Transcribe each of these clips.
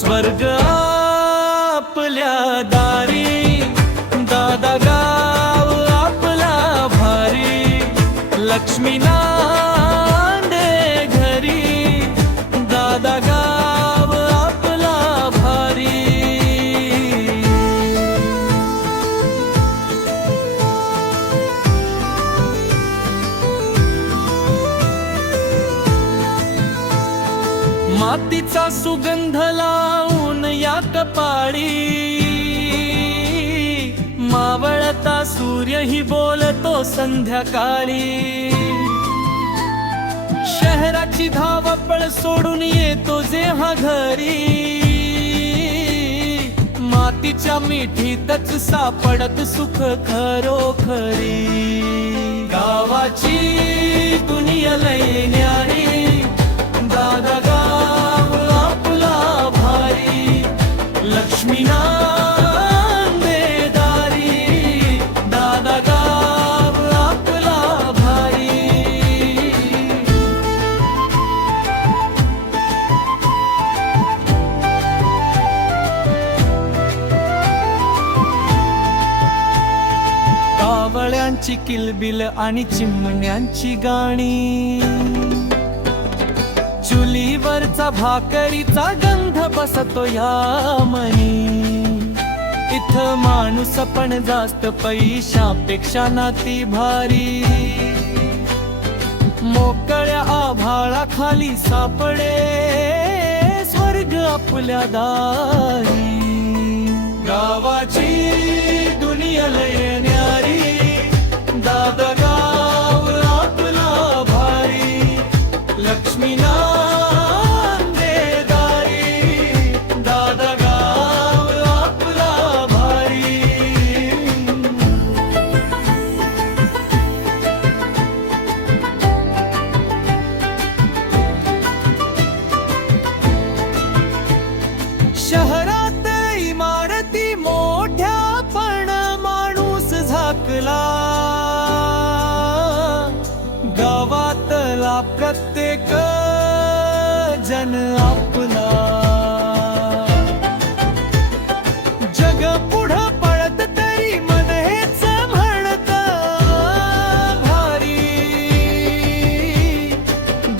स्वर्ग आपल्या दारी, दादा गाव आपला भारी, लक्ष्मी नांदे घरी, दादा गाव आपला भारी. मातीचा सुगंध लावून या कपाळी, मावळता सूर्यही बोलतो संध्याकाळी. शहराची धावपळ सोडून येतो जेव्हा घरी, मातीच्या मिठीतच सापडत सुख खरोखरी. गावाची दुनिया लय न्यारी, दादा गाव आपला भारी, लक्ष्मी नांदे दारी, दादा गाव आपला भारी. कावळ्यांची किलबिल आणि चिमण्यांची गाणी, चुलीवरचा भाकरीचा गंध बसतो या मनी. इथं माणूस पण जास्त पैशापेक्षा नाती भारी, मोकळ्या आभाळाखाली सापडे स्वर्ग आपल्या दारी. गावाची दुनिया लय न्यारी, दादा गाव आपला भारी, लक्ष्मी नांदे दारी, दादा गाव आपला भारी. शहरात इमारती मोठ्या पण माणूस झाकला, गावातला प्रत्येक जन आपला. जग पुढं पळत तरी मन हेच म्हणत भारी,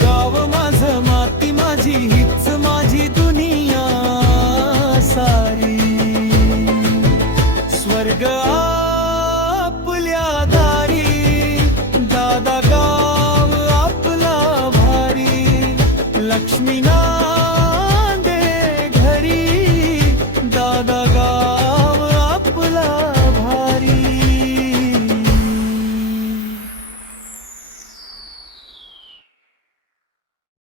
गाव माझं माती माझी हीच माझी दुनिया सारी. स्वर्ग